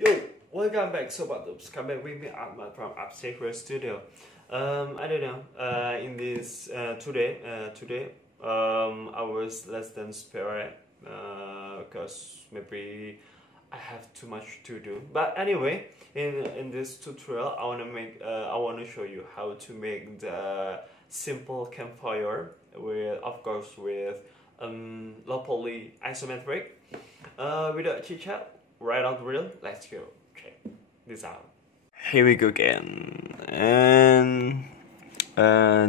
Yo, welcome back Sobat Oops. Come back with me Ahmad from Upstate Studio. I don't know. In this today, I was less than spare because maybe I have too much to do. But anyway, in this tutorial, I wanna show you how to make the simple campfire with, of course, with low poly isometric. Without chit chat, right on the reel, let's go check this out. Here we go again, and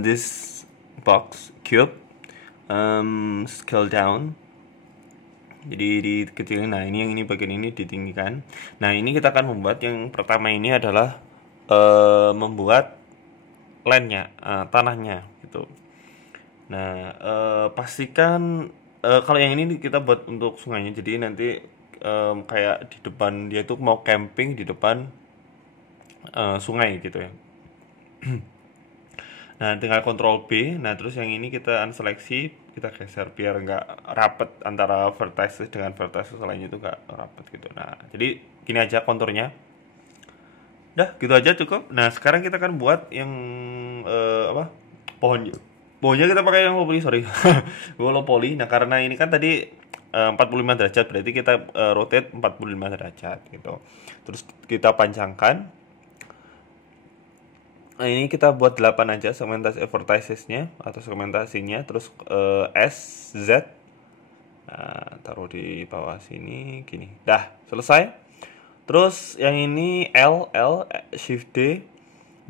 this box cube scale down. Jadi dikecilin. Nah ini yang ini bagian ini ditinggikan. Nah ini kita akan membuat yang pertama ini adalah membuat landnya, tanahnya gitu. Nah pastikan kalau yang ini kita buat untuk sungainya. Jadi nanti kayak di depan dia tuh mau camping di depan sungai gitu ya. Nah tinggal Ctrl B. Nah terus yang ini kita unseleksi, kita geser biar nggak rapet antara vertices dengan vertices lainnya itu nggak rapet gitu. Nah jadi gini aja konturnya. Udah gitu aja cukup. Nah sekarang kita akan buat yang pohonnya kita pakai yang low poly, sorry. Gue low poly. Nah karena ini kan tadi 45 derajat, berarti kita rotate 45 derajat gitu. Terus kita panjangkan. Nah ini kita buat 8 aja segmentasi verticesnya atau segmentasinya. Terus S, Z, nah, taruh di bawah sini gini. Dah selesai. Terus yang ini L Shift D.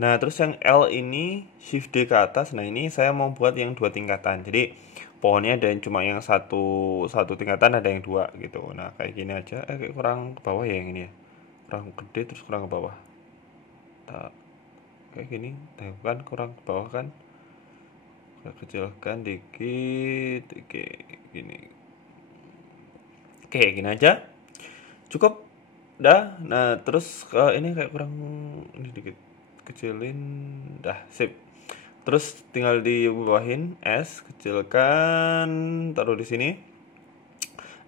Nah terus yang L ini Shift D ke atas. Nah ini saya mau buat yang 2 tingkatan. Jadi pohonnya ada yang cuma yang satu tingkatan, ada yang 2 gitu. Nah kayak gini aja. Kayak kurang ke bawah ya yang ini ya. Kurang gede terus kurang ke bawah. Nah, kayak gini, kan kurang ke bawah kan. Kita kecilkan dikit gini. Oke, gini aja. Cukup. Dah. Nah, terus ini kayak kurang ini dikit. Kecilin. Dah, sip. Terus tinggal dibawahin S, kecilkan, taruh di sini.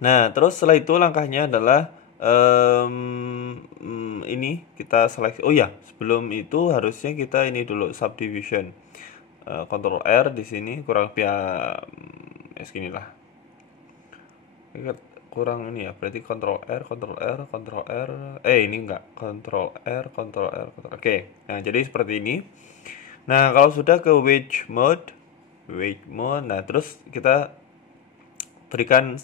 Nah, terus setelah itu langkahnya adalah ini kita seleksi. Oh ya, sebelum itu harusnya kita ini dulu subdivision. Ctrl R di sini kurang lebih segini lah. Kurang ini ya, berarti Ctrl R. Ini enggak, Ctrl R. Oke. Nah, jadi seperti ini. Nah, kalau sudah ke wedge mode. Nah, terus kita berikan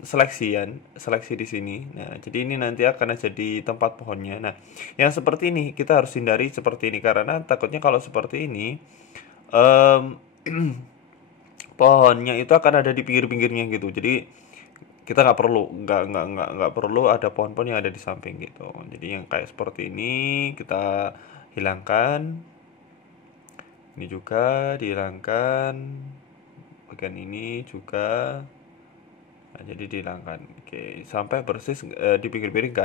seleksi di sini. Nah, jadi ini nanti akan jadi tempat pohonnya. Nah, yang seperti ini kita harus hindari seperti ini karena takutnya kalau seperti ini pohonnya itu akan ada di pinggir-pinggirnya gitu. Jadi kita nggak perlu ada pohon-pohon yang ada di samping gitu. Jadi yang kayak seperti ini kita hilangkan. Ini juga dihilangkan. Bagian ini juga. Nah, jadi dihilangkan. Oke, sampai persis di pinggir-pinggir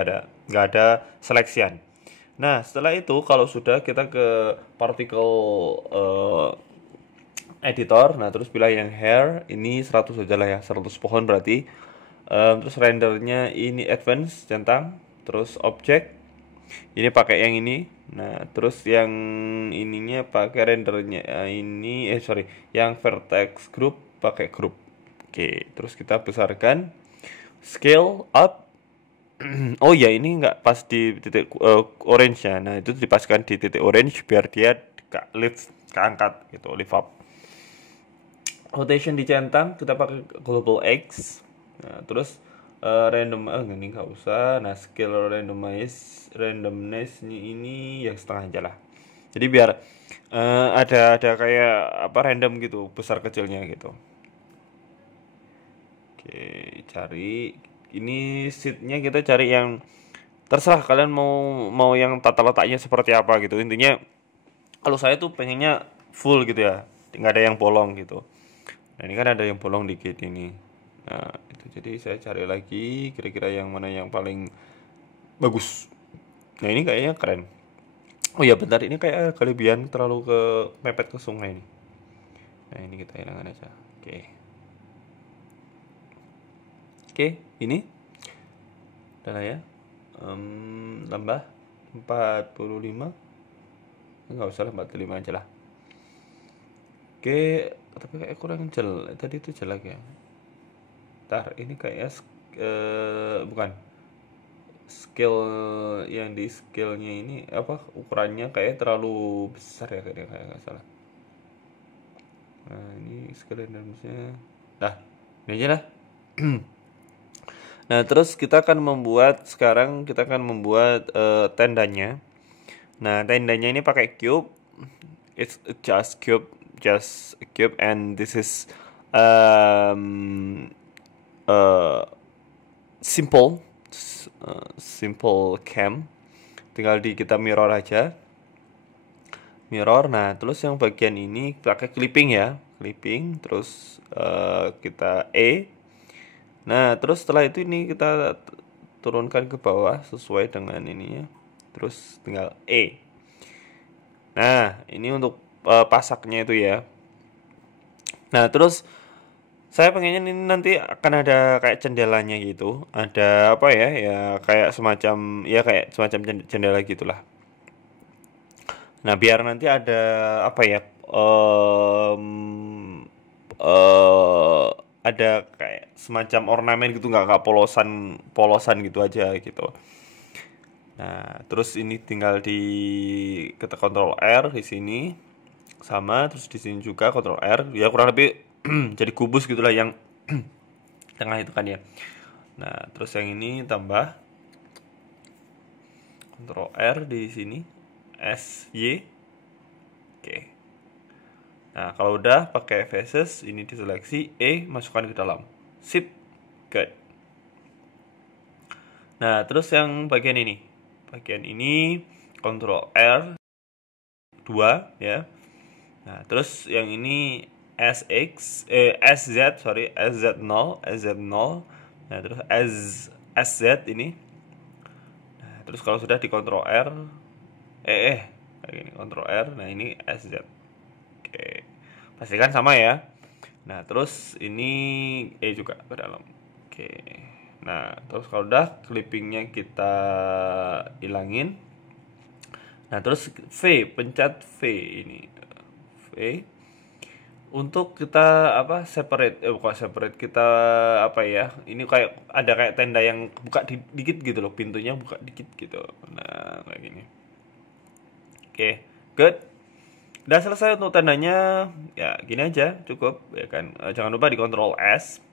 nggak ada seleksian. Nah, setelah itu kalau sudah kita ke particle editor. Nah, terus pilih yang hair, ini 100 aja lah ya, 100 pohon berarti. Terus rendernya ini advance centang, terus object ini pakai yang ini. Nah terus yang ininya pakai rendernya ini yang vertex group pakai group. Oke, terus kita besarkan, scale up. Oh ya, ini nggak pas di titik orange nya. Nah itu dipaskan di titik orange biar dia keangkat gitu, lift up. Rotation dicentang kita pakai global X. Nah, terus random ini nggak usah. Nah, scale randomness ini yang setengah aja lah. Jadi biar ada kayak apa random gitu, besar kecilnya gitu. Oke, cari ini sheetnya, kita cari yang terserah kalian mau yang tata letaknya seperti apa gitu. Intinya kalau saya tuh pengennya full gitu ya, nggak ada yang bolong gitu. Nah ini kan ada yang bolong dikit ini. Nah itu jadi saya cari lagi kira-kira yang mana yang paling bagus. Nah ini kayaknya keren. Oh ya bentar, ini kayak kelebihan terlalu mepet ke sungai ini. Nah ini kita hilangkan aja. Oke, ini Udah lah ya. Tambah 45. Enggak usah lah, 45 aja lah. Oke, tapi kayak kurang jelek. Tadi itu jelek ya. Ntar, ini kayaknya bukan. Scale yang di scale-nya ini apa ukurannya kayak terlalu besar ya, kayak nggak salah. Nah, ini scale Indonesia. Nah, ini aja lah. Nah, terus sekarang kita akan membuat tendanya. Nah, tendanya ini pakai cube. It's just a cube, and this is um, uh, simple, simple cam. Tinggal kita mirror aja. Mirror. Nah, terus yang bagian ini pakai clipping ya, clipping. Terus kita Nah, terus setelah itu ini kita turunkan ke bawah sesuai dengan ininya. Terus tinggal Nah, ini untuk pasaknya itu ya. Nah, terus saya pengennya ini nanti akan ada kayak jendelanya gitu. Ada apa ya? Ya kayak semacam jendela gitulah. Nah, biar nanti ada apa ya? Ada kayak semacam ornamen gitu, nggak polosan gitu aja gitu. Nah, terus ini tinggal kita Ctrl R di sini sama, terus di sini juga Ctrl R, ya kurang lebih jadi kubus gitulah yang tengah itu kan ya. Nah, terus yang ini tambah Ctrl R di sini, SY. Oke. Nah, kalau udah pakai faces, ini diseleksi, masukkan ke dalam. Sip. Good. Nah, terus yang bagian ini. Bagian ini Ctrl R 2 ya. Nah, terus yang ini SZ0. Nah, terus SZ ini. Nah, terus kalau sudah di Ctrl R kayak gini, Ctrl R. Nah, ini SZ. Oke. Pastikan sama ya. Nah, terus ini juga ke dalam. Oke. Nah, terus kalau udah clippingnya kita hilangin. Nah, terus pencet V ini. V. Untuk kita bukan separate, kita apa ya? Ini kayak ada kayak tenda yang buka dikit gitu loh, pintunya buka dikit gitu. Nah, kayak gini. Oke, good. Udah selesai untuk tandanya. Ya, gini aja cukup ya kan. Jangan lupa di Ctrl S.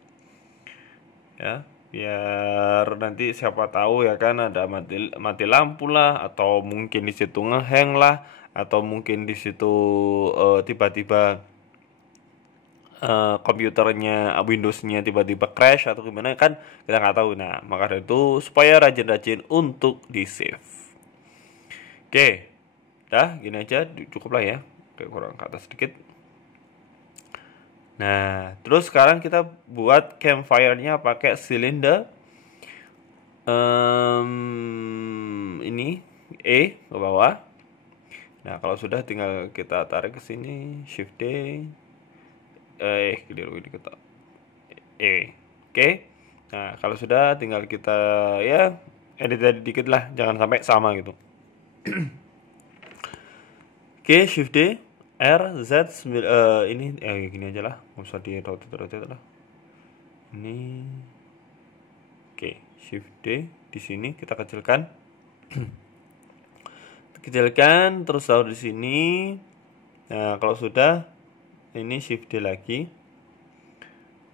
Ya, biar nanti siapa tahu ya kan ada mati lampu lah, atau mungkin di situ ngehang lah, atau mungkin di situ tiba-tiba komputernya Windowsnya tiba-tiba crash atau gimana kan, kita nggak tahu. Nah, maka dari itu supaya rajin-rajin untuk di save. Oke, dah gini aja cukup lah ya, kayak kurang ke atas sedikit. Nah, terus sekarang kita buat campfire-nya pakai silinder. Ini ke bawah. Nah, kalau sudah tinggal kita tarik ke sini, Shift D. Keliru ini kita. Oke. Nah, kalau sudah tinggal kita ya edit dikit lah, jangan sampai sama gitu. Oke, Shift D. R Z ini gini aja lah, nggak usah di rotate lah. Ini oke, Shift D di sini kita kecilkan. Kecilkan terus taruh di sini. Nah, kalau sudah ini Shift D lagi.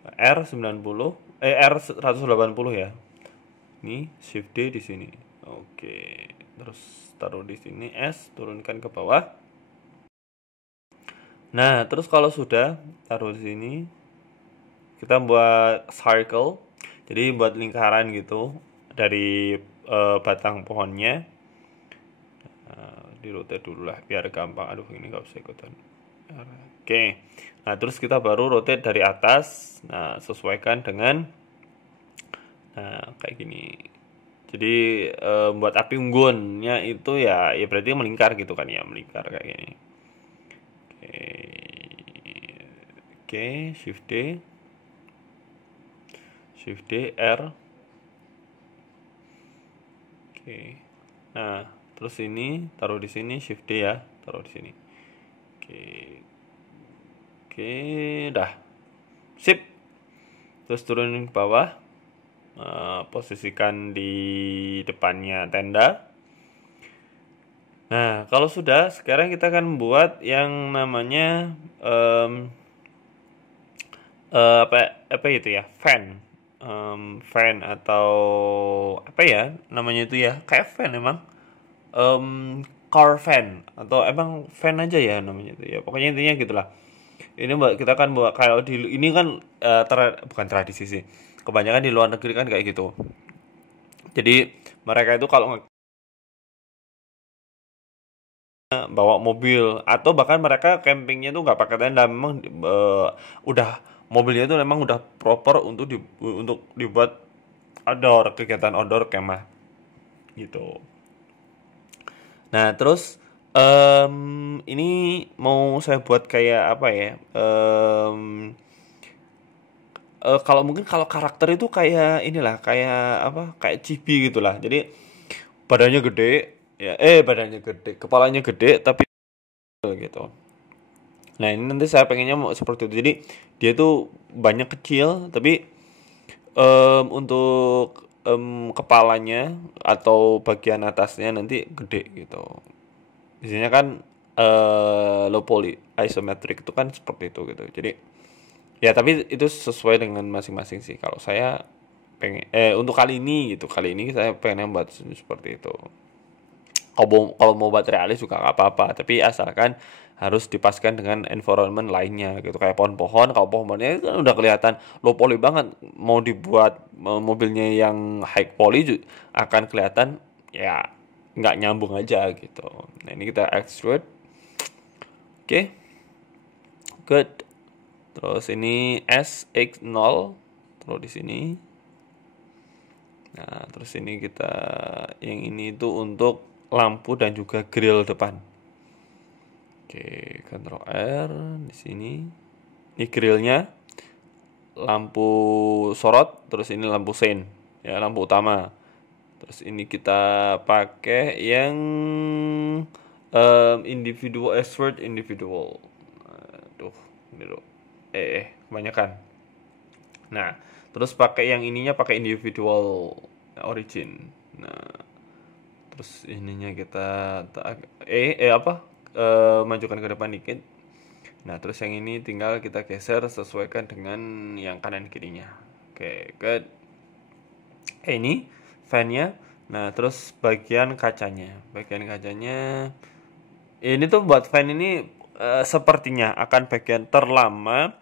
R180 ya. Ini Shift D di sini. Oke, terus taruh di sini S, turunkan ke bawah. Nah, terus kalau sudah taruh di sini, kita buat circle. Jadi buat lingkaran gitu dari batang pohonnya. Di rotate dulu lah biar gampang. Aduh, ini nggak usah ikutan. Oke. Nah, terus kita baru rotate dari atas. Nah, sesuaikan dengan kayak gini. Jadi buat api unggunnya itu ya berarti melingkar gitu kan ya, melingkar kayak gini. Oke, Shift D R. Oke. Nah, terus ini taruh di sini, Shift D ya, taruh di sini. Oke. Oke, dah. Sip. Terus turunin ke bawah. Posisikan di depannya tenda. Nah, kalau sudah, sekarang kita akan buat yang namanya apa itu ya, fan. Fan atau apa ya namanya itu ya, kayak fan emang. Car fan atau emang fan aja ya namanya itu ya, pokoknya intinya gitulah. Ini kita kan buat kalau di ini kan bukan tradisi sih, kebanyakan di luar negeri kan kayak gitu. Jadi mereka itu kalau bawa mobil atau bahkan mereka campingnya tuh nggak pakai tenda, memang udah mobilnya itu memang udah proper untuk untuk dibuat outdoor, kegiatan outdoor kemah gitu. Nah, terus ini mau saya buat kayak apa ya? Kalau mungkin kalau karakter itu kayak inilah, kayak apa? Kayak chibi gitulah. Jadi badannya gede, ya badannya gede, kepalanya gede tapi gitu. Nah, ini nanti saya pengennya mau seperti itu. Jadi dia tuh banyak kecil tapi untuk kepalanya atau bagian atasnya nanti gede gitu. Biasanya kan low poly isometric itu kan seperti itu gitu. Jadi ya tapi itu sesuai dengan masing-masing sih. Kalau saya pengen untuk kali ini gitu. Kali ini saya pengen buat seperti itu. Kalau mau buat realis juga nggak apa-apa, tapi asalkan harus dipaskan dengan environment lainnya gitu, kayak pohon-pohon. Kalau pohonnya kan udah kelihatan low poly banget, mau dibuat mobilnya yang high poly akan kelihatan ya nggak nyambung aja gitu. Nah, ini kita extrude. Oke. Good. Terus ini SX0 terus di sini. Nah, terus ini kita yang ini itu untuk lampu dan juga grill depan. Oke, Ctrl R di sini. Ini grillnya, lampu sorot, terus ini lampu sein, ya lampu utama. Terus ini kita pakai yang individual extrude individual. Aduh, ini loh. Kebanyakan. Nah, terus pakai yang ininya pakai individual origin. Nah, terus ininya kita majukan ke depan dikit. Nah, terus yang ini tinggal kita geser sesuaikan dengan yang kanan kirinya. Oke, good. Ini fan-nya. Nah, terus bagian kacanya. Ini tuh buat fan ini sepertinya akan bagian terlama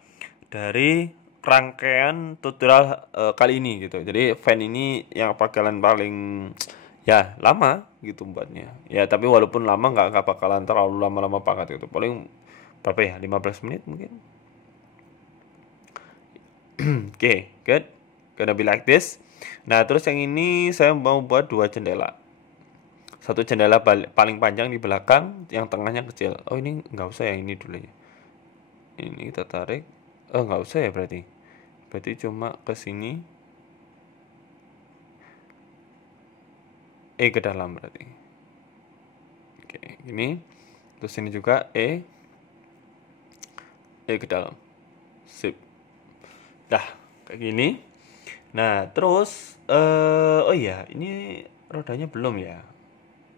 dari rangkaian tutorial kali ini gitu. Jadi fan ini yang bakalan paling ya lama gitu buatnya. Ya tapi walaupun lama nggak bakalan terlalu lama-lama banget gitu. Paling berapa ya? 15 menit mungkin. Oke, good. Gonna be like this. Nah, terus yang ini saya mau buat 2 jendela. Satu jendela paling panjang di belakang, yang tengahnya kecil. Oh, ini nggak usah yang ini dulu ya. Ini kita tarik. Oh, nggak usah ya berarti. Berarti cuma ke sini. Ke dalam berarti. Oke, ini. Terus ini juga ke dalam. Sip. Dah, kayak gini. Nah, terus oh iya, ini rodanya belum ya.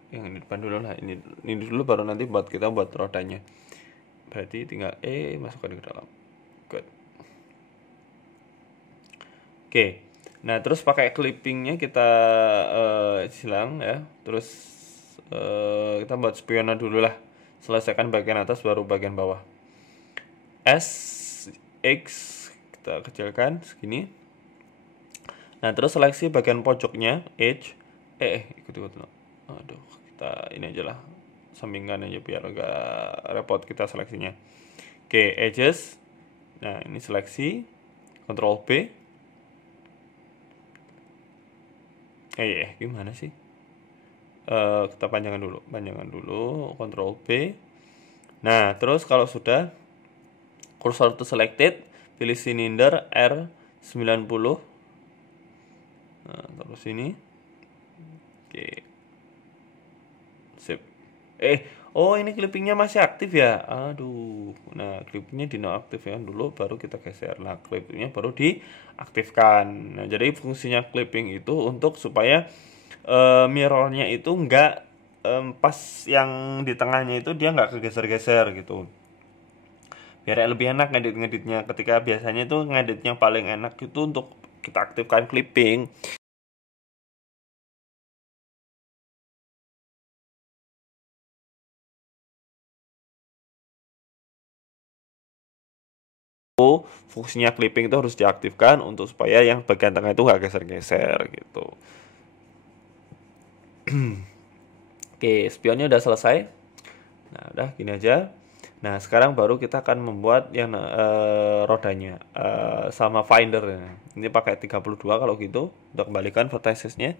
Yang ini depan dulu lah. Ini dulu baru nanti kita buat rodanya. Berarti tinggal masukkan ke dalam. Good. Oke. Nah, terus pakai clippingnya kita silang ya. Terus kita buat spiona dulu lah. Selesaikan bagian atas baru bagian bawah. S X kita kecilkan segini. Nah, terus seleksi bagian pojoknya edge. Ikut. Aduh, kita ini aja lah. Sampingkan aja biar agak repot kita seleksinya. Oke, edges. Nah, ini seleksi. Ctrl B. Gimana sih? Kita panjangkan dulu. Ctrl B. Nah, terus kalau sudah cursor to selected, pilih silinder R90. Nah, terus ini. Oke, Oh ini clippingnya masih aktif ya. Aduh. Nah, clippingnya dinonaktifkan dulu baru kita geser. Nah, clippingnya baru diaktifkan. Nah, jadi fungsinya clipping itu untuk supaya mirrornya itu nggak pas yang di tengahnya itu dia nggak kegeser-geser gitu. Biar lebih enak ngedit-ngeditnya. Ketika biasanya itu ngeditnya paling enak itu untuk kita aktifkan clipping. Fungsinya clipping itu harus diaktifkan untuk supaya yang bagian tengah itu nggak geser-geser gitu. Oke, spionnya udah selesai. Nah, udah gini aja. Nah, sekarang baru kita akan membuat yang rodanya sama finder. Ini pakai 32 kalau gitu. Udah kembalikan verticesnya.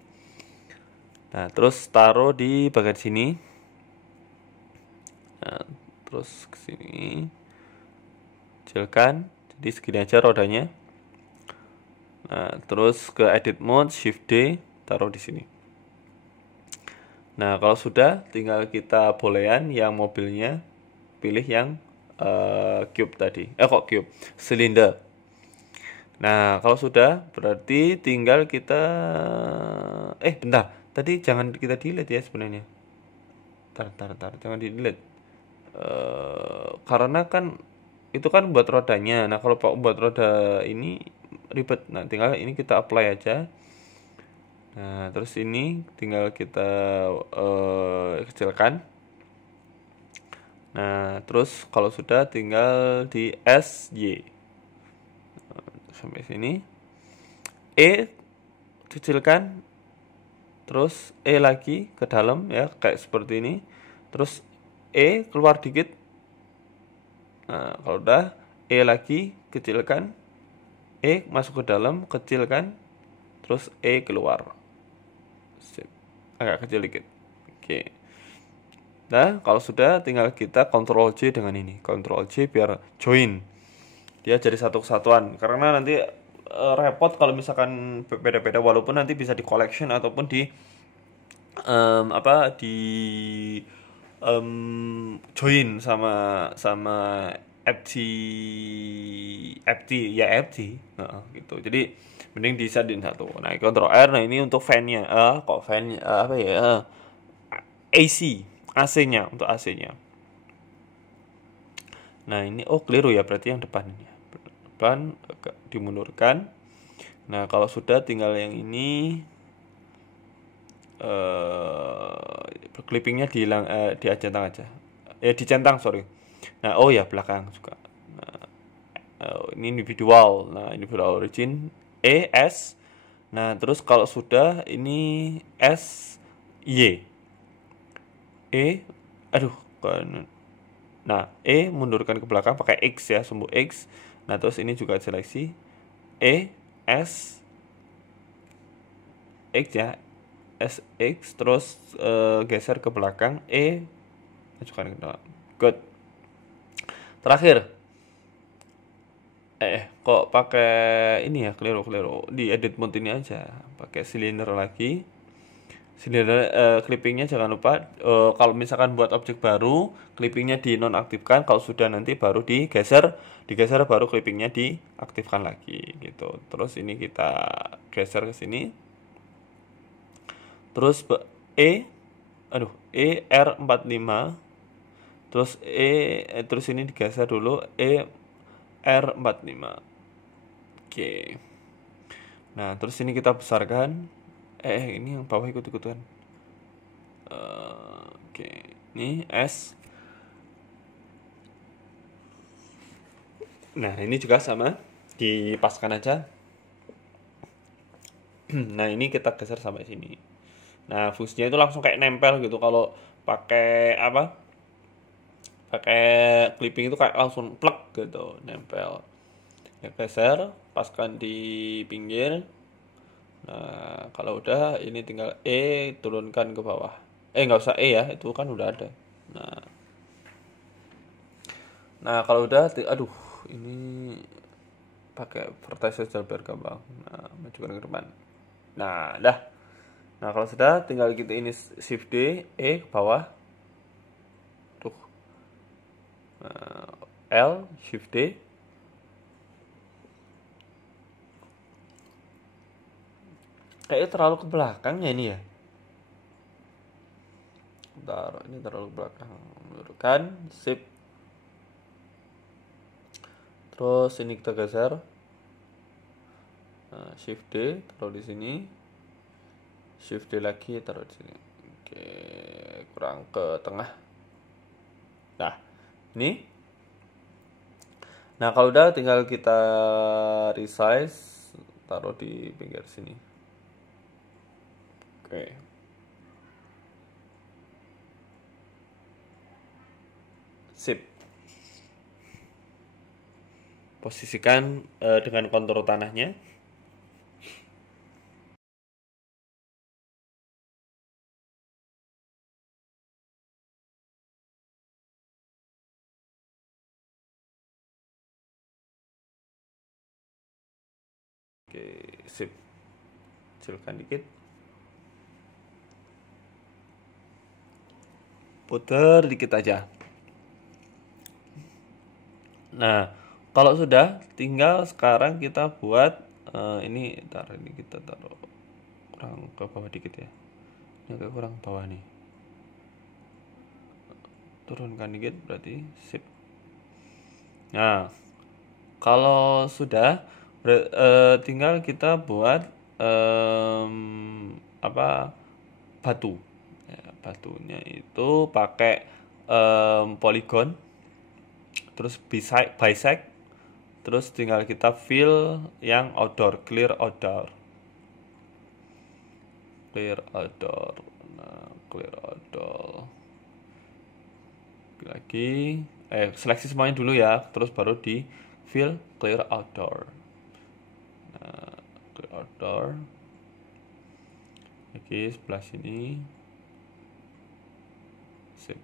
Nah, terus taruh di bagian sini. Nah, terus ke sini. Kecilkan. Jadi segini aja rodanya. Nah, terus ke edit mode, shift D, taruh di sini. Nah, kalau sudah, tinggal kita bolehan yang mobilnya, pilih yang cube tadi. Kok cube? Silinder. Nah, kalau sudah, berarti tinggal kita... bentar. Tadi jangan kita delete ya sebenarnya. Tar. Jangan di delete. Karena kan itu kan buat rodanya. Nah, kalau buat roda ini ribet. Nah, tinggal ini kita apply aja. Nah, terus ini tinggal kita kecilkan. Nah, terus kalau sudah tinggal di SY. Sampai sini. Kecilkan. Terus lagi ke dalam ya, kayak seperti ini. Terus keluar dikit. Nah, kalau udah lagi kecilkan. Masuk ke dalam, kecilkan. Terus keluar. Sip. Agak kecil dikit. Oke. Nah, kalau sudah tinggal kita Ctrl J dengan ini. Ctrl J biar join. Dia jadi satu kesatuan. Karena nanti repot kalau misalkan beda-beda, walaupun nanti bisa di collection ataupun di di join sama sama FT FT ya FT. Gitu. Jadi mending disatuin satu. Nah, Ctrl R. Nah, ini untuk fan-nya. Kok fan apa ya? AC, AC-nya, untuk AC-nya. Nah, ini keliru ya, berarti yang depannya. Depan dimundurkan. Nah, kalau sudah tinggal yang ini clippingnya dicentang aja. Dicentang, sorry. Nah, ya belakang juga. Nah, ini individual. Nah, individual origin S. Nah, terus kalau sudah ini S Y. Aduh, nah, mundurkan ke belakang pakai X ya, sumbu X. Nah, terus ini juga seleksi S X ya, S X, terus geser ke belakang, masukkan ke dalam. Good. Terakhir, kok pakai ini ya, keliru di edit mode ini aja, pakai silinder lagi. Silinder clippingnya jangan lupa kalau misalkan buat objek baru clippingnya dinonaktifkan, kalau sudah nanti baru digeser baru clippingnya diaktifkan lagi gitu. Terus ini kita geser ke sini, terus R45, terus terus ini digeser dulu R45. Oke. Nah, terus ini kita besarkan. Ini yang bawah ikut-ikutan. Oke. Ini S. Nah, ini juga sama. Dipaskan aja. Nah, ini kita geser sampai sini. Nah, fungsinya itu langsung kayak nempel gitu. Kalau pakai pakai clipping itu kayak langsung plek gitu, nempel. Ya, geser, paskan di pinggir. Nah, kalau udah ini tinggal turunkan ke bawah. Nggak usah ya, itu kan udah ada. Nah, kalau udah, aduh, ini pakai vertices biar gampang. Nah, majukan ke depan. Nah, dah. Nah, kalau sudah tinggal kita ini shift D, ke bawah. L, Shift D. Kayaknya terlalu ke belakang ya ini ya. Bentar, ini terlalu belakang. Menurutkan, sip. Terus ini kita geser. Shift D taruh di sini. Shift D lagi taruh di sini. Oke, kurang ke tengah. Nah, ini. Nah, kalau udah tinggal kita resize, taruh di pinggir sini. Oke. Sip. Posisikan dengan kontur tanahnya. Oke, sip. Kecilkan dikit. Putar dikit aja. Nah, kalau sudah, tinggal sekarang kita buat ini kita taruh kurang ke bawah dikit ya. Ini agak kurang bawah nih. Turunkan dikit berarti sip. Nah, kalau sudah tinggal kita buat batu. Ya, batunya itu pakai polygon, terus bisect, terus tinggal kita fill yang outdoor, clear outdoor. Nah, clear outdoor. Lagi seleksi semuanya dulu ya, terus baru di fill clear outdoor. Nah, clear outdoor. Lagi sebelah sini. Sip.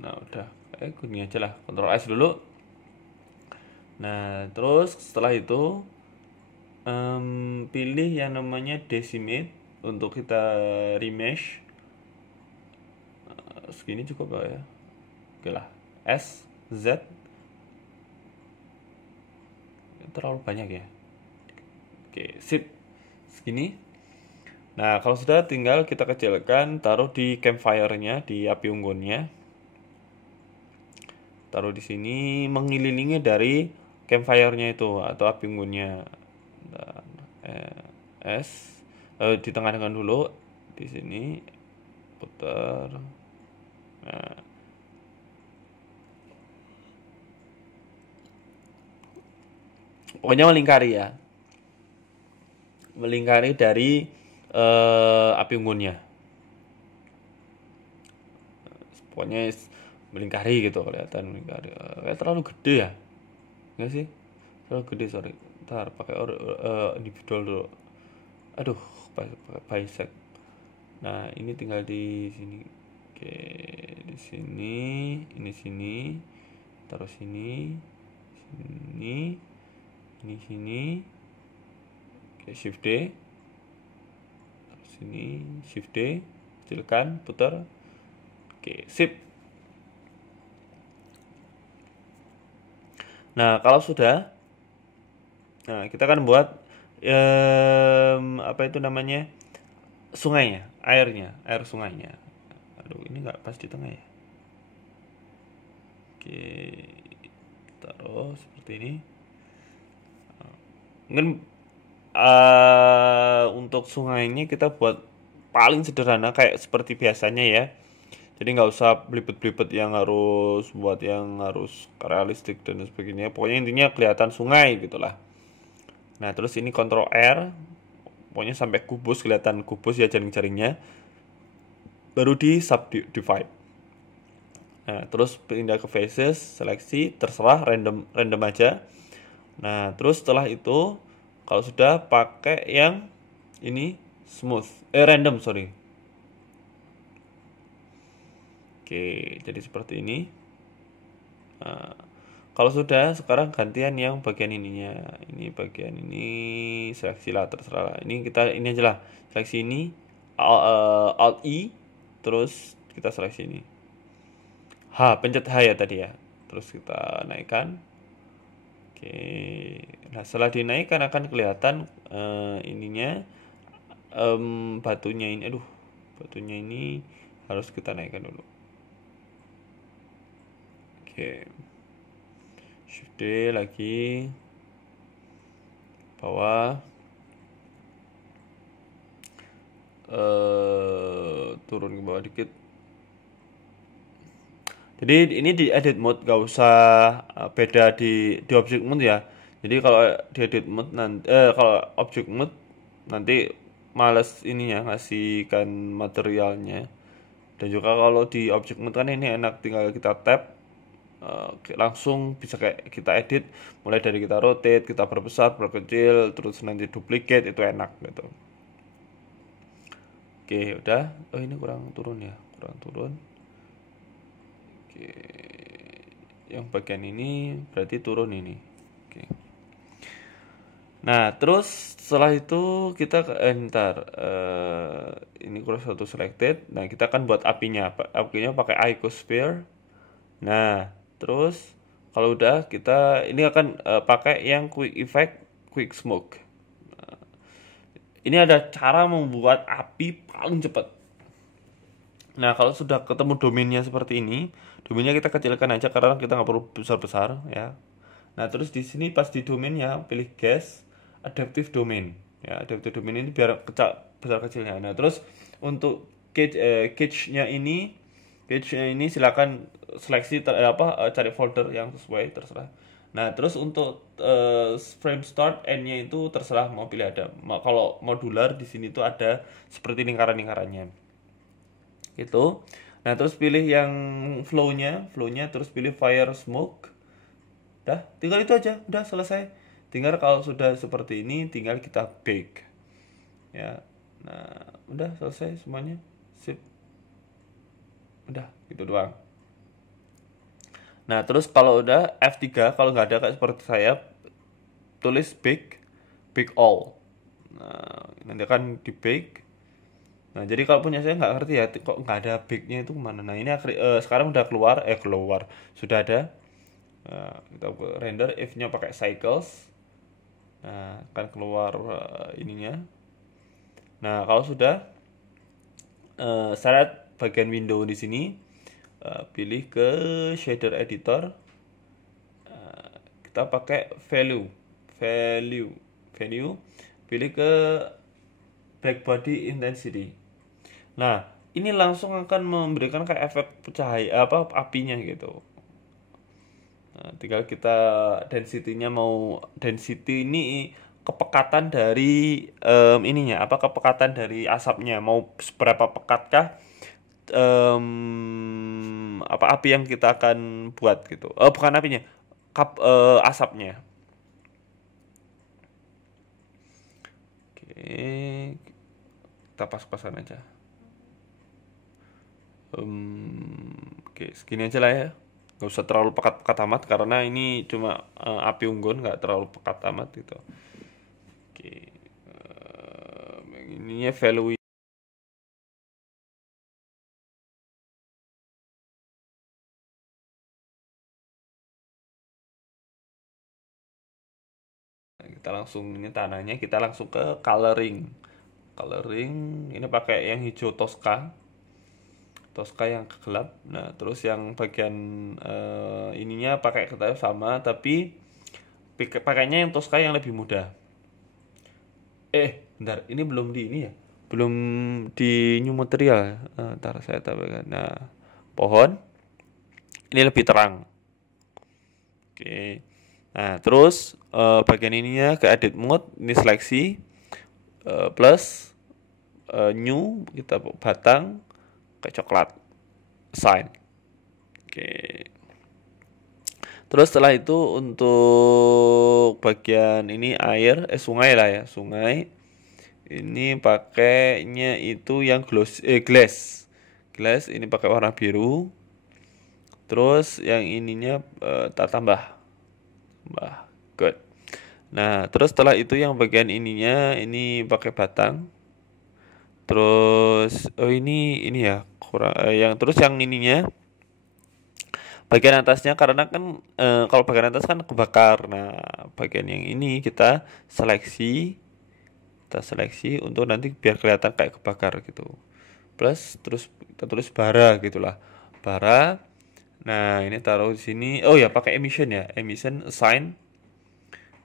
Nah, udah gini aja lah, Ctrl S dulu. Nah, terus setelah itu pilih yang namanya decimate untuk kita remesh. Segini cukup ya. Oke lah, S, Z. Terlalu banyak ya. Oke, sip. Segini. Nah, kalau sudah tinggal kita kecilkan, taruh di campfire-nya, di api unggunnya. Taruh di sini, mengelilingi dari campfire-nya itu atau api unggunnya. Dan S di tengah-tengah dulu, di sini putar. Nah, pokoknya melingkari ya, melingkari dari api unggunnya. Pokoknya melingkari gitu, kelihatan melingkari. Kayak terlalu gede ya, nggak sih? Terlalu gede, sorry. Ntar pakai individual dulu. Aduh, pakai bisect. Nah, ini tinggal di sini. Oke, di sini, ini sini, taruh sini, sini, ini sini. Oke, shift D. Taruh sini, shift D, kecilkan, putar. Oke, sip. Nah, kalau sudah, nah kita akan buat apa itu namanya, sungainya, air sungainya. Aduh, ini nggak pas di tengah ya. Oke, taruh seperti ini. Mungkin untuk sungainya kita buat paling sederhana kayak seperti biasanya ya. Jadi nggak usah belibet-belibet yang harus buat yang harus realistik dan sebagainya. Pokoknya intinya kelihatan sungai gitulah. Nah, terus ini Ctrl R. Pokoknya sampai kubus, kelihatan kubus ya jaring-jaringnya. Baru di subdivide. Nah, terus pindah ke faces, seleksi, terserah random aja. Nah, terus setelah itu kalau sudah pakai yang ini smooth, random, sorry. Oke, jadi seperti ini. Nah, kalau sudah, sekarang gantian yang bagian ininya. Ini bagian ini seleksi lah, terserah. Ini kita ini aja lah. Seleksi ini Alt I, terus kita seleksi ini. Pencet H ya tadi ya. terus kita naikkan. Oke, nah setelah dinaikkan akan kelihatan ininya batunya ini, batunya ini harus kita naikkan dulu. Oke, Shift D lagi, bawah, turun ke bawah dikit. Jadi ini di edit mode, gak usah beda di object mode ya. Jadi kalau di edit mode nanti kalau object mode nanti males ininya ngasihkan materialnya. Dan juga kalau di object mode kan ini enak, tinggal kita tap langsung bisa kayak kita edit, mulai dari kita rotate, kita perbesar, perkecil, terus nanti duplicate, itu enak gitu. Oke, udah. Oh, ini kurang turun ya, kurang turun. Oke, yang bagian ini berarti turun ini. Oke. Nah, terus setelah itu kita ke ini cross satu selected. Nah, kita akan buat apinya. Apinya pakai icosphere. Nah, terus kalau udah kita ini akan pakai yang quick effect, quick smoke. Ini ada cara membuat api paling cepat. Nah, kalau sudah ketemu domainnya seperti ini, domainnya kita kecilkan aja karena kita nggak perlu besar-besar ya. Nah, terus di sini pas di domainnya pilih gas, adaptive domain. Ya, adaptive domain ini biar besar kecilnya. Nah, terus untuk cache-nya ini silakan seleksi cari folder yang sesuai, terserah. Nah, terus untuk frame start end-nya itu terserah mau pilih ada. Kalau modular di sini tuh ada seperti lingkaran-lingkarannya. Gitu. Nah, terus pilih yang flow-nya terus pilih fire smoke. Dah, tinggal itu aja, udah selesai. Tinggal kalau sudah seperti ini tinggal kita bake. Ya. Nah, udah selesai semuanya. Sip. Udah, gitu doang. Nah, terus kalau udah F3, kalau nggak ada kayak seperti saya, tulis bake all. Nah, nanti akan di bake. Nah, jadi kalau punya saya nggak ngerti ya, kok nggak ada bake-nya itu kemana. Nah, ini sekarang udah keluar, sudah ada. Kita render if-nya pakai cycles. Nah, akan keluar ininya. Nah, kalau sudah syarat bagian window di sini, pilih ke shader editor. Kita pakai value, pilih ke black body intensity. Nah, ini langsung akan memberikan kayak efek cahaya apinya gitu. Nah, tinggal kita density ini kepekatan dari kepekatan dari asapnya, mau seberapa pekatkah api yang kita akan buat gitu. Bukan apinya, asapnya. Oke, kita pas-pasan aja. Oke, segini aja lah ya, nggak usah terlalu pekat-pekat amat karena ini cuma api unggun, nggak terlalu pekat amat gitu. Oke, ininya value kita langsung ini tanahnya, kita langsung ke coloring. Ini pakai yang hijau Tosca yang gelap. Nah, terus yang bagian ininya pakai kita sama, tapi pakainya yang Tosca yang lebih mudah. Bentar, ini belum di ini ya, belum di new material. Ntar saya tambahkan. Nah, pohon ini lebih terang. Oke. Nah, terus bagian ininya ke edit mode, ini seleksi plus new, kita batang kayak coklat sign. Oke. Terus setelah itu untuk bagian ini air, sungai lah ya, sungai. Ini pakainya itu yang glass. Glass ini pakai warna biru. Terus yang ininya tambah. Good. Nah, terus setelah itu yang bagian ininya ini pakai batang. Terus ini ya kurang yang terus yang ininya bagian atasnya karena kan kalau bagian atas kan kebakar. Nah, bagian yang ini kita seleksi untuk nanti biar kelihatan kayak kebakar gitu. Plus terus kita tulis bara gitulah. Bara. Nah, ini taruh di sini. Oh ya, pakai emission ya. Emission assign.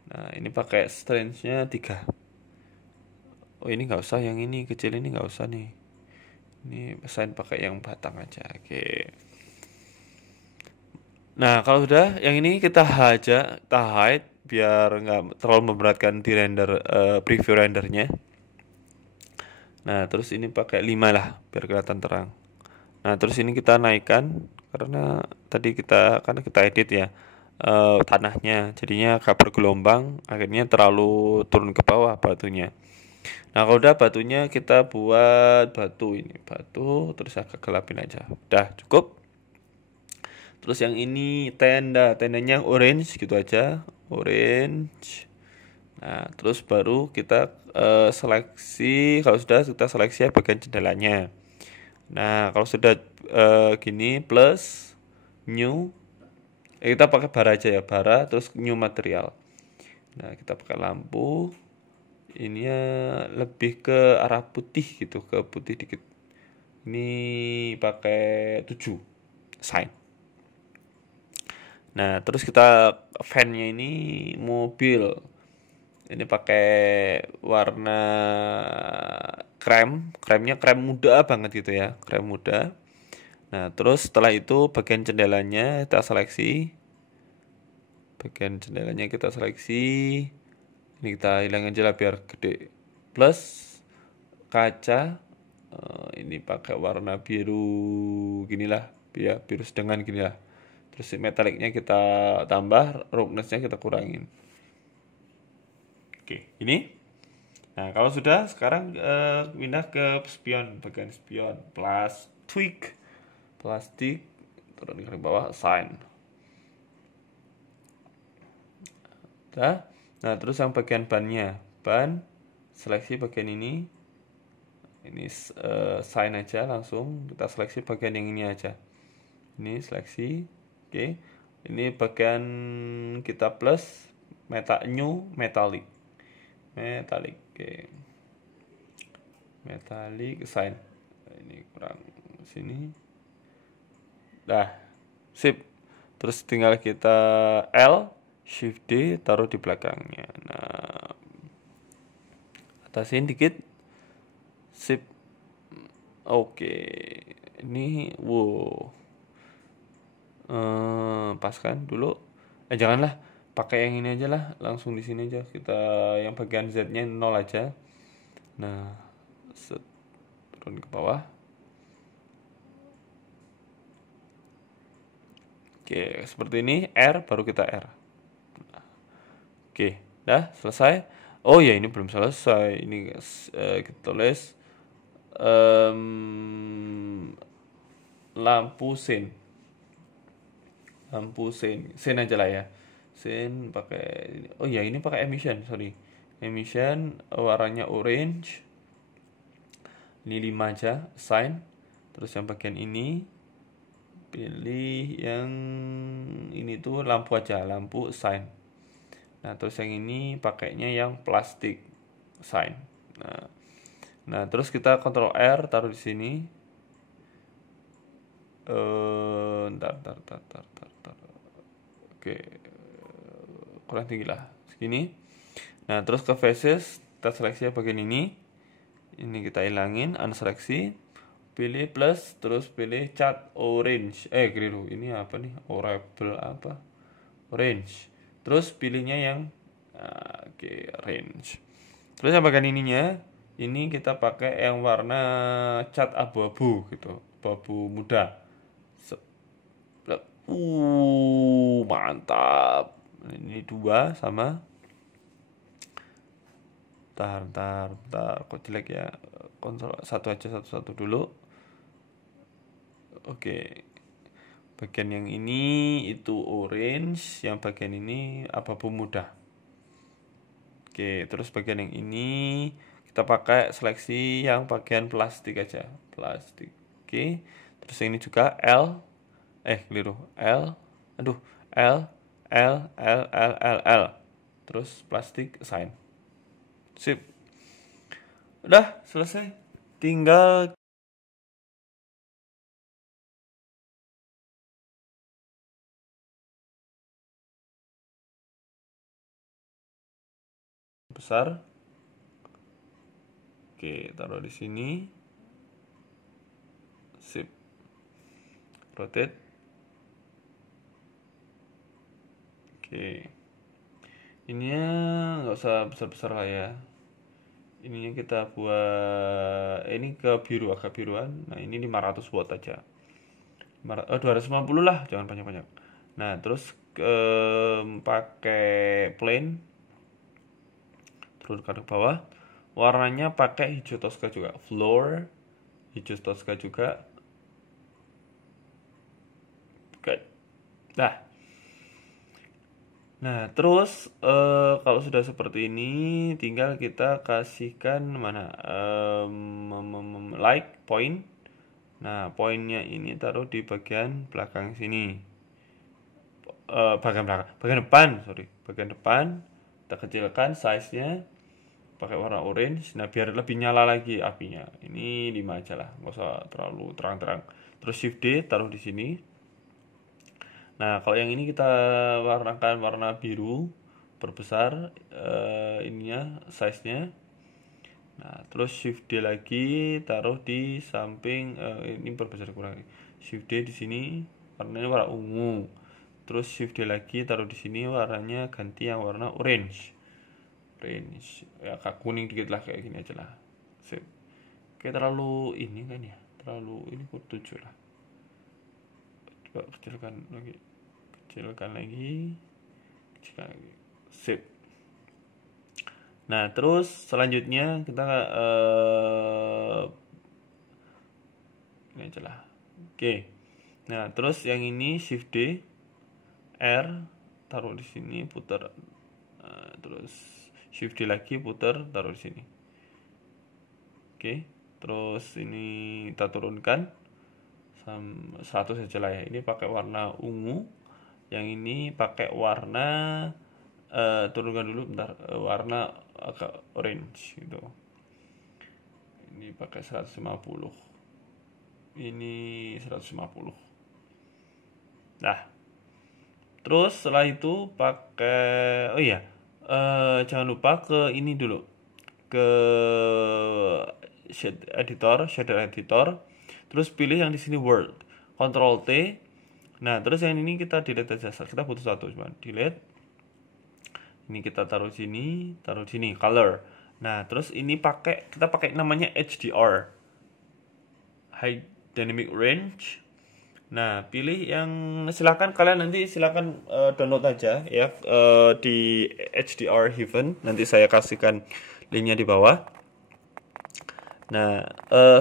Nah, ini pakai strength-nya 3. Oh, ini nggak usah, yang ini kecil ini nggak usah nih. Ini assign pakai yang batang aja. Oke. Nah, kalau sudah yang ini kita hide biar nggak terlalu memberatkan di render preview rendernya. Nah, terus ini pakai 5 lah biar kelihatan terang. Nah, terus ini kita naikkan karena tadi karena kita edit ya tanahnya, jadinya agak bergelombang, akhirnya terlalu turun ke bawah batunya. Nah, kalau udah batunya kita buat batu terus agak gelapin aja. Udah cukup. Terus yang ini tendanya orange gitu aja, orange. Nah, terus baru kita seleksi, kalau sudah kita seleksi ya bagian jendelanya. Nah, kalau sudah gini plus new, kita pakai bara aja ya, bara terus new material. Nah, kita pakai lampu. Ini ya lebih ke arah putih gitu, ke putih dikit. Ini pakai 7 sign. Nah, terus kita fan-nya ini mobil. Ini pakai warna kremnya krem muda banget gitu ya, krem muda. Nah, terus setelah itu bagian jendelanya kita seleksi. Ini kita hilangin aja lah biar gede. Plus kaca ini pakai warna biru ginilah, ya biru sedengan ginilah. Terus metaliknya kita tambah, roughness-nya kita kurangin. Oke, ini. Nah, kalau sudah sekarang pindah ke bagian spion, plastik, turun ke bawah, sign. Nah, terus yang bagian ban, seleksi bagian ini sign aja langsung, kita seleksi bagian yang ini aja. Ini seleksi, oke. Ini bagian kita plus metallic, oke. Metallic sign. Ini kurang sini. Dah, sip. Terus tinggal kita Shift D taruh di belakangnya. Nah, atasin dikit. Sip. Oke. Ini paskan dulu. Janganlah, pakai yang ini aja lah, langsung di sini aja. Kita yang bagian Z-nya 0 aja. Nah, turun ke bawah. Oke, seperti ini. R, baru kita R. Oke, dah selesai. Oh ya, ini belum selesai. Ini kita tulis lampu sen aja lah ya. Sen pakai, oh ya ini pakai emission, warnanya orange. Ini 5 aja, sign. Terus yang bagian ini pilih yang ini tuh lampu aja, lampu sign. Nah, terus yang ini pakainya yang plastik sign. Nah, terus kita Ctrl R taruh di sini. Ntar. Oke, kurang tinggi lah, segini. Nah, terus ke faces kita seleksi bagian ini. Ini kita hilangin, unseleksi, pilih plus, terus pilih cat orange. Keliru, ini apa nih? Orange. Terus pilihnya yang range. Terus yang bagian ininya, ini kita pakai yang warna cat abu-abu gitu, abu-abu muda. Mantap. Ini 2 sama. Bentar, kok jelek ya. Kontrol satu aja, satu dulu. Oke. Bagian yang ini itu orange, yang bagian ini abu-abu muda. Oke, terus bagian yang ini kita pakai seleksi yang bagian plastik aja, plastik. Oke, terus yang ini juga L, keliru. L, aduh, L, L, L, L, L, L. Terus plastik assign. Sip. Udah, selesai. Tinggal besar. Oke, taruh di sini. Sip. Rotate. Oke. Ininya nggak usah besar-besar lah ya. Ininya kita buat ini ke biru, agak biruan. Nah, ini 500 watt aja. 250 lah, jangan banyak-banyak. Nah, terus pakai plain, turunkan ke bawah. Warnanya pakai hijau Tosca juga, floor hijau Tosca juga. Good. Nah, terus kalau sudah seperti ini, tinggal kita kasihkan mana like point. Nah, poinnya ini taruh di bagian belakang sini. Bagian depan, sorry, bagian depan. Kita kecilkan size-nya pakai warna orange. Nah, biar lebih nyala lagi apinya. Ini 5 aja lah, nggak usah terlalu terang-terang. Terus shift D taruh di sini. Nah, kalau yang ini kita warnakan warna biru, perbesar ininya, size-nya. Nah, terus shift D lagi taruh di samping ini perbesar kurang. Shift D di sini warnanya warna ungu. Terus shift D lagi taruh di sini warnanya ganti yang warna orange. Orange ya, agak kuning dikit lah, kayak gini aja lah. Sip. Kayak terlalu ini kan ya. Terlalu ini kok 7 lah. Coba kecilkan lagi. Kecilkan lagi. Sip. Nah, terus selanjutnya kita ini aja lah. Oke. Nah, terus yang ini shift D, R, taruh di sini, putar. Terus shift D lagi, putar, taruh di sini. Oke. Terus ini kita turunkan 100 saja lah ya. Ini pakai warna ungu. Yang ini pakai warna turunkan dulu bentar, warna agak orange gitu. Ini pakai 150. Ini 150. Nah, terus setelah itu pakai jangan lupa ke ini dulu, ke shader editor, terus pilih yang di sini world, Ctrl T. Nah, terus yang ini kita delete aja, kita butuh satu cuma delete. Ini kita taruh sini, color. Nah, terus ini kita pakai namanya HDR, High Dynamic Range. Nah, pilih yang silakan download aja ya di HDR Heaven. Nanti saya kasihkan linknya di bawah. Nah,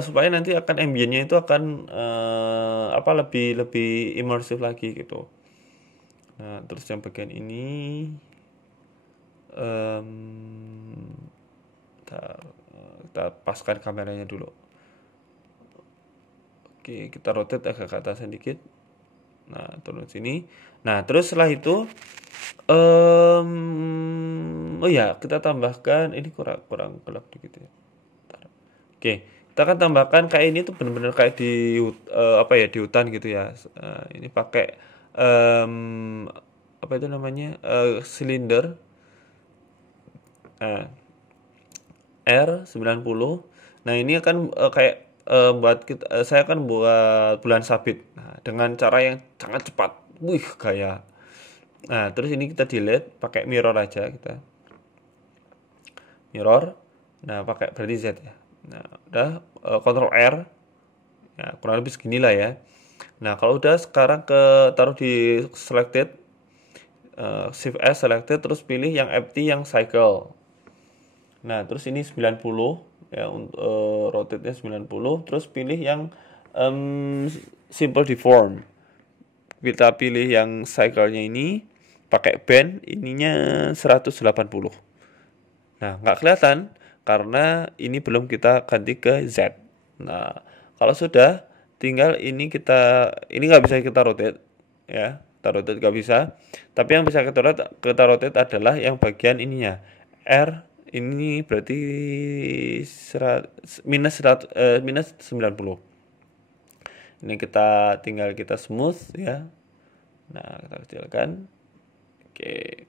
supaya nanti akan ambience-nya itu akan lebih imersif lagi gitu. Nah, terus yang bagian ini kita paskan kameranya dulu. Oke, kita rotate agak ke atas sedikit. Nah, turun sini. Nah, terus setelah itu kita tambahkan ini kurang gelap dikit ya. Oke, kita akan tambahkan kayak ini tuh benar-benar kayak di di hutan gitu ya. Ini pakai apa itu namanya? Silinder R90. Nah, ini akan saya akan buat bulan sabit. Nah, dengan cara yang sangat cepat. Wih, gaya. Nah, terus ini kita delete pakai mirror aja kita. Mirror. Nah, pakai berarti Z ya. Nah, udah Ctrl R. Ya, kurang lebih seginilah ya. Nah, kalau udah sekarang taruh di selected, shift S selected, terus pilih yang empty yang cycle. Nah, terus ini 90 ya, untuk rotate-nya 90, terus pilih yang simple deform. Kita pilih yang cycle-nya ini pakai band, ininya 180. Nah, nggak kelihatan karena ini belum kita ganti ke Z. Nah, kalau sudah, tinggal ini nggak bisa kita rotate ya, kita rotate nggak bisa, tapi yang bisa kita rotate adalah yang bagian ininya. R ini berarti minus 90. Ini tinggal kita smooth ya. Nah, kita kecilkan. Oke.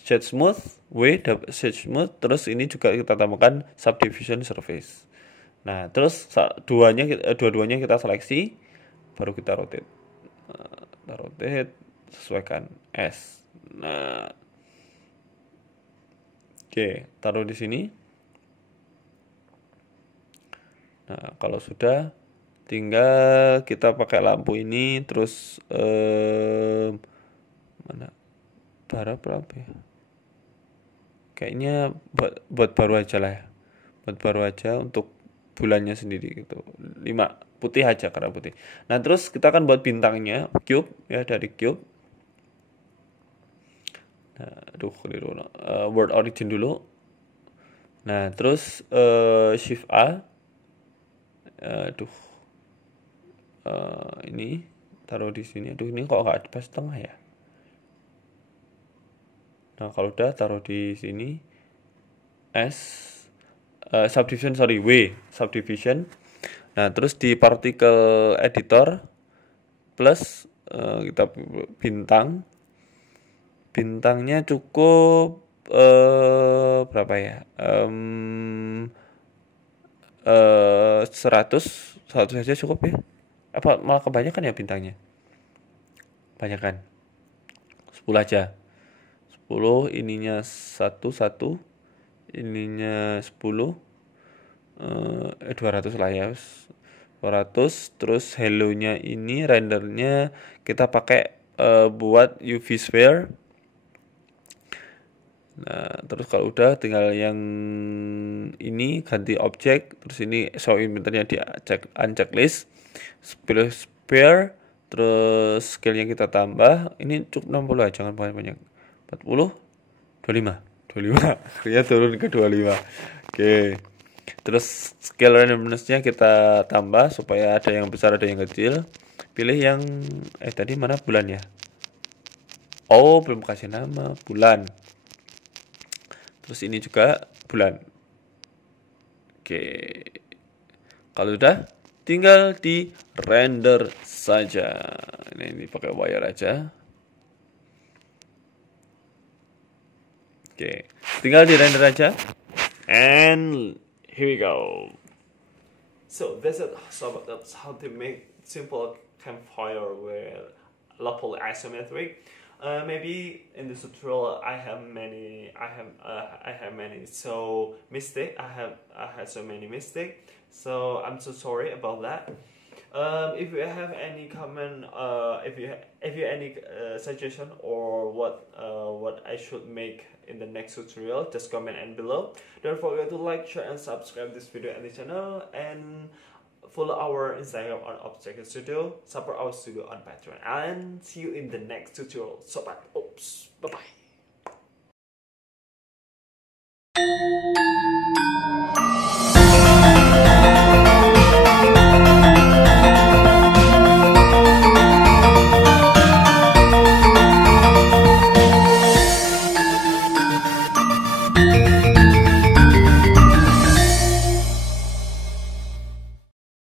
Shade smooth, shade smooth, terus ini juga kita tambahkan subdivision surface. Nah, terus dua-duanya kita seleksi, baru kita rotate. Kita rotate, sesuaikan S. Nah, oke, taruh di sini. Nah, kalau sudah, tinggal kita pakai lampu ini, terus mana? Bara berapa ya? Kayaknya buat baru aja lah ya. Buat baru aja untuk bulannya sendiri gitu. 5 putih aja karena putih. Nah, terus kita akan buat bintangnya cube ya, dari cube. Nah, keliru. World origin dulu. Nah, terus shift A. Ini taruh di sini. Ini kok nggak pas tengah ya? Nah, kalau udah taruh di sini subdivision. Nah, terus di particle editor plus kita bintangnya cukup berapa ya? 100 saja cukup ya? Apa malah kebanyakan ya bintangnya? Banyakan. 10 aja. 10, ininya 1, ininya 10, 200 lah ya, 200. Terus hello-nya ini rendernya kita pakai buat UV sphere. Nah, terus kalau udah tinggal yang ini ganti objek, terus ini show inventornya di uncheck list, sphere, terus scale-nya kita tambah, ini cukup 60 aja, jangan banyak. 40, 25 akhirnya turun ke 25. Oke. Terus scale randomness-nya kita tambah supaya ada yang besar ada yang kecil. Pilih yang tadi mana bulan ya? Oh, belum kasih nama, bulan. Terus ini juga bulan. Oke. Kalau udah tinggal di render saja. Ini pakai wire aja. Oke, tinggal di render aja. And here we go. So that's it. So that's how to make simple campfire with locally isometric. Maybe in this tutorial I have many so mistake. I had so many mistake. So I'm so sorry about that. If you have any comment, if you any suggestion or what I should make in the next tutorial, just comment and below. Don't forget to like, share, and subscribe this video and the channel, and follow our Instagram on Obstacle Studio, support our studio on Patreon, and see you in the next tutorial. So bye. Oops. Bye bye.